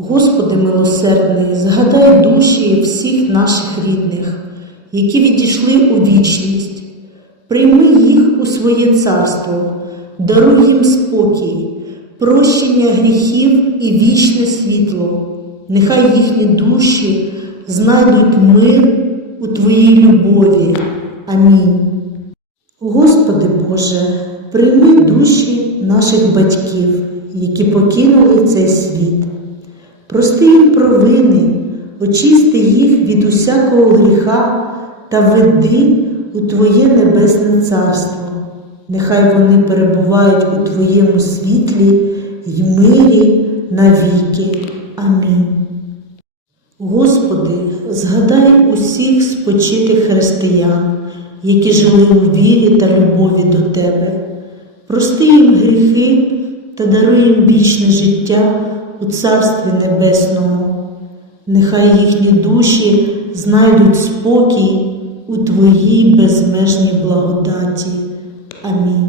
Господи милосердний, згадай душі всіх наших рідних, які відійшли у вічність. Прийми їх у своє царство, даруй їм спокій, прощення гріхів і вічне світло. Нехай їхні душі знайдуть мир у Твоїй любові. Амінь. Господи Боже, прийми душі наших батьків, які покинули цей світ. Прости їм провини, очисти їх від усякого гріха та веди у Твоє небесне царство. Нехай вони перебувають у Твоєму світлі й мирі навіки. Амінь. Господи, згадай усіх спочитих християн, які жили у вірі та любові до Тебе. Прости їм гріхи та даруй їм вічне життя у Царстві Небесному. Нехай їхні душі знайдуть спокій у Твоїй безмежній благодаті. Амінь.